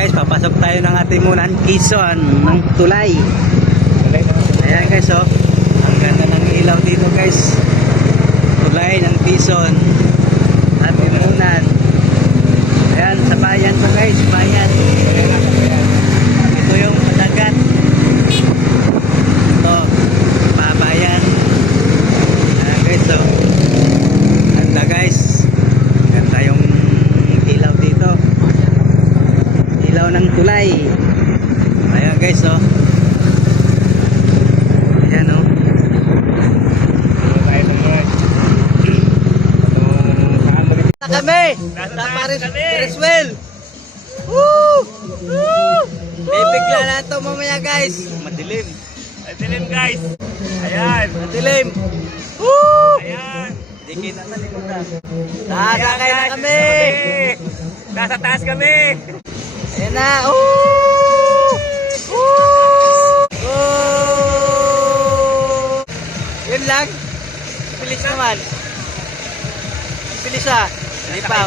Guys, papasok tayo ng Atimunan, Quezon, ng tulay. Ayan guys, oh. Ang ganda ng ilaw dito guys. Tulay ng Quezon, Atimunan. Ayan, sa bayan to guys, bayan. Ito yung dagat. Ito, pabayan. Ayan guys, oh. Ganda guys. Ganda yung ilaw dito. Ilaw ng tulay. Ayan guys, oh. Ayan, oh. Kami sa Paris Well. Woo! Woo! May bigla na ito mamaya guys. Madilim. Madilim guys. Ayan. Madilim. Woo! Ayan. Hindi kita sa limutan. Nakakakay na kami. Nasa taas kami. Ayan na. Woo! Woo! Woo! Yun lang. Bilis naman. Bilis ah. Hindi pa.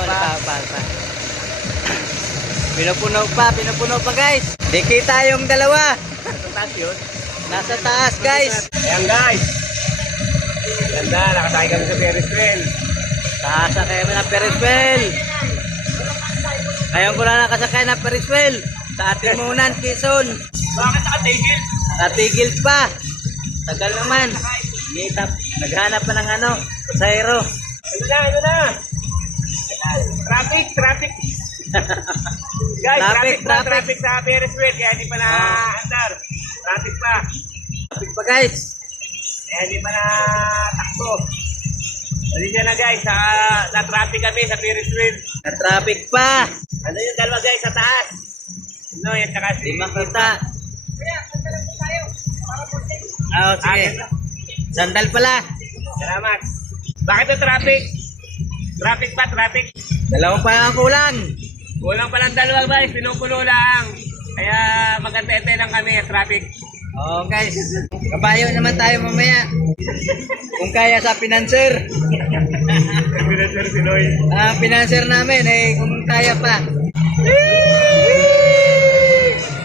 Pinupuno pa guys. Di kita yung dalawa. Nasa taas yun. Nasa taas guys. Ayan guys. Ganda. Nakasakay kami sa Ferris wheel. Nakasakay kami ng Ferris wheel. Ngayon ko na nakasakay ng Ferris wheel. Sa Atimunan, Quezon. Bakit nakatigil? Natigil pa. Tagal naman. Naghanap pa ng ano. Pasahero. Ano na. Traffic. Guys, traffic sa Ferris wheel. Kaya hindi pa na-andar. Traffic pa. Traffic pa guys. Kaya hindi pa na-takbo. Dali na guys, na-traffic kami sa Ferris wheel. Na-traffic pa. Ano yung dalawa guys sa taas? No, yung saka Di makita. Oh, sige. Sandal pala. Salamat. Bakit yung traffic? Traffic pa, traffic. Dalawa pa ang kulang. Kulang pa lang dalawa guys, pinupulo lang. Kaya magantete lang kami sa traffic. Oh guys, kabayo naman tayo mamaya. Kung kaya sa pinanser. Pinanser si Noy. Pinanser namin kung kaya pa.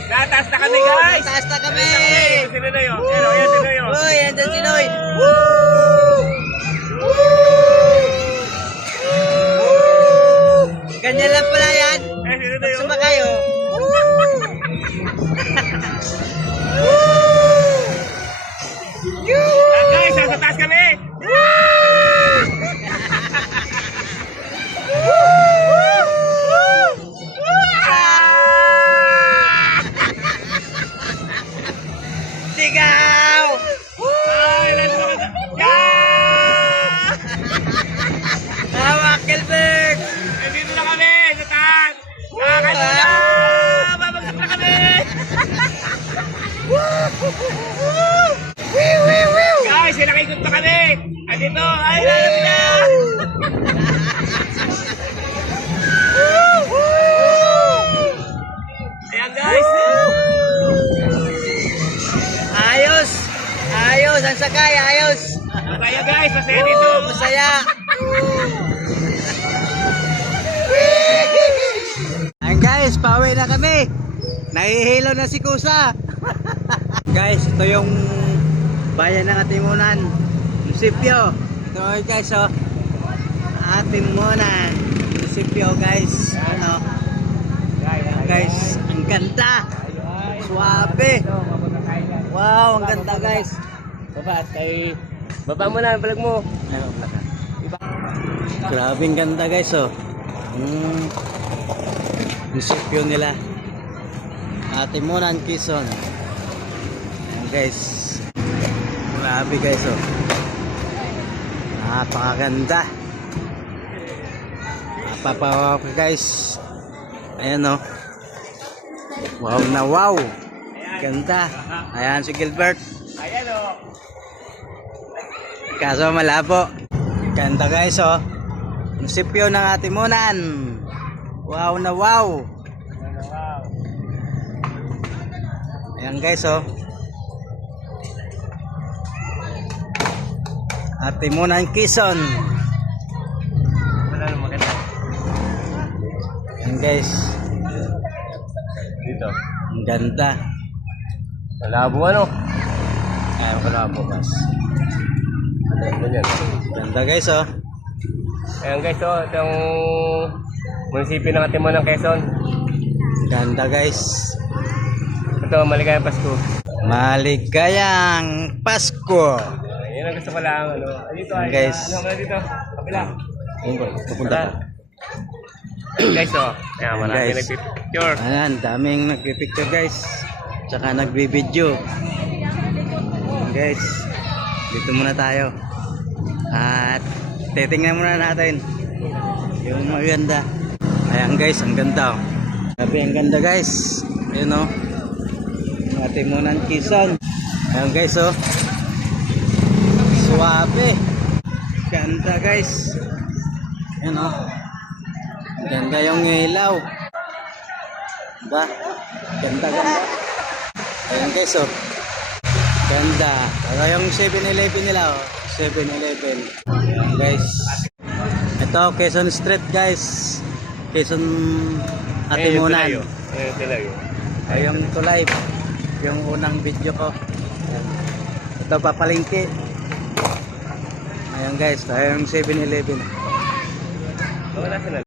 Nataas na kami guys. Nataas na kami. Si Noy yun. Yan si Noy yun. Uy, andyan si Noy. Ganyan lang pala yan. Pag sumakay, oh. Guys, nasa taas kami. Sigaw! Ay, lalo ka. Hawak, Gilbert! Nandito na kami sa taas. Nakakalimutan na. Babagsak na kami. Guys, sinakikot na kami. Andito, ay lalapit na. Ayan guys. Ayos! Ayos! Ang sakay! Ayos! Masaya guys, masaya dito. Masaya! Ayan guys, pauwi na kami. Nahihilo na si Kusa. Guys, ito yung bayan ng Atimunan, munisipyo. Ito guys, oh. Atimunan, munisipyo guys. Ano? Guys, ang ganda. Suabe. Wow, ang ganda guys. Baba mo na, vlog mo. Grabe ang ganda guys, oh. Munisipyo nila. Atimunan, Quezon. Ayan guys. Grabe guys, oh. Napakaganda. Napapawaw ka guys. Ayan, oh. Wow na wow. Ganda. Ayan si Gilbert. Ayan o. Kaso malabo. Ganda guys, oh. Munisipyo ng Atimunan. Wow na wow. Ayan guys, oh. Atimunan, Quezon. Wala nang maganda. Ayan guys. Dito. Ang ganda. Malabo ano? Ayaw ko na bukas. Ganyan. Ganda guys oh. Ayan guys, oh, itong munisipyo ng Atimunan ng Quezon. Ganda guys. Ito, maligayang Pasko. Maligayang Pasko. Yan ang gusto ko lang. Ano. Dito, Ayan, guys. Ano ka dito? Kapila. Pupunta ka. Guys, oh. Ayan, Ayan, marami guys. nagpipicture. Ayan, daming nagpipicture guys. Tsaka nagbibideo. Ayan, guys. Dito muna tayo. At titingnan muna natin yung maganda. Ayan guys, ang ganda oh. Sabi ang ganda guys. Ayun oh. Atimunan Quezon. Ayan guys oh. Suwabe. Ganda guys. Ayan oh. Ganda yung ilaw. Diba? Ganda. Ayan guys oh. Ganda. Pero yung 7-Eleven nila oh. 7-Eleven. Ayan guys. Ito Quezon Street guys. Quezon Atimunan. Ayun, talayo. Ay yung tulay. Yung unang video ko. Ayan. Ito papalingki. Ayan guys. Ito yung 7-Eleven. Wala sila.